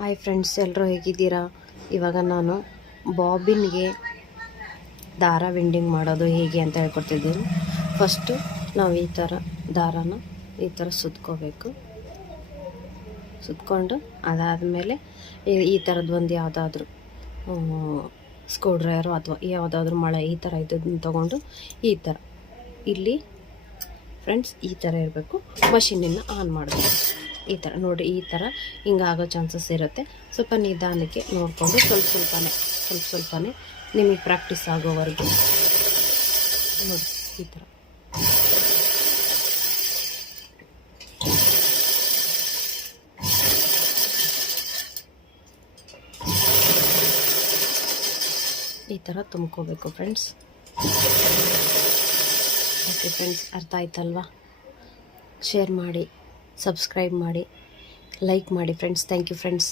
Hi friends ಎಲ್ಲರೂ ಹೇಗಿದ್ದೀರಾ? ಇವಾಗ ನಾನು ಬಾಬಿನ್ಗೆ ದಾರ ವಿಂಡಿಂಗ್ ಮಾಡೋದು ಹೇಗೆ ಅಂತ ಹೇಳ್ಕೊಡ್ತಿದ್ದೀನಿ. ಫಸ್ಟು ನಾವು ಈ ಥರ ದಾರಾನ ಈ ಥರ ಸುತ್ಕೋಬೇಕು. ಸುತ್ಕೊಂಡು ಅದಾದಮೇಲೆ ಈ ಥರದ್ದು ಒಂದು ಯಾವುದಾದ್ರೂ ಸ್ಕ್ರೂ ಡ್ರೈವರು ಅಥವಾ ಯಾವುದಾದ್ರೂ ಮಳೆ ಈ ಥರ ಇದ್ದದನ್ನ ತೊಗೊಂಡು ಈ ಥರ ಇಲ್ಲಿ ಫ್ರೆಂಡ್ಸ್ ಈ ಥರ ಇರಬೇಕು. ಮಷಿನನ್ನು ಆನ್ ಮಾಡಬೇಕು. ಈ ಥರ ನೋಡಿ ಈ ಥರ ಹಿಂಗಾಗೋ ಚಾನ್ಸಸ್ ಇರುತ್ತೆ. ಸ್ವಲ್ಪ ನಿಧಾನಕ್ಕೆ ನೋಡಿಕೊಂಡು ಸ್ವಲ್ಪ ಸ್ವಲ್ಪನೇ ಸ್ವಲ್ಪ ಸ್ವಲ್ಪನೇ ನಿಮಗೆ ಪ್ರಾಕ್ಟೀಸ್ ಆಗೋವರೆಗೂ. ನೋಡಿ, ಈ ಥರ ಈ ಥರ ತುಂಬ್ಕೋಬೇಕು ಫ್ರೆಂಡ್ಸ್ ಓಕೆ ಫ್ರೆಂಡ್ಸ್ ಅರ್ಥ ಆಯ್ತಲ್ವಾ? ಶೇರ್ ಮಾಡಿ. ಸಬ್ಸ್ಕ್ರೈಬ್ ಮಾಡಿ ಲೈಕ್ ಮಾಡಿ ಫ್ರೆಂಡ್ಸ್ ಥ್ಯಾಂಕ್ ಯು ಫ್ರೆಂಡ್ಸ್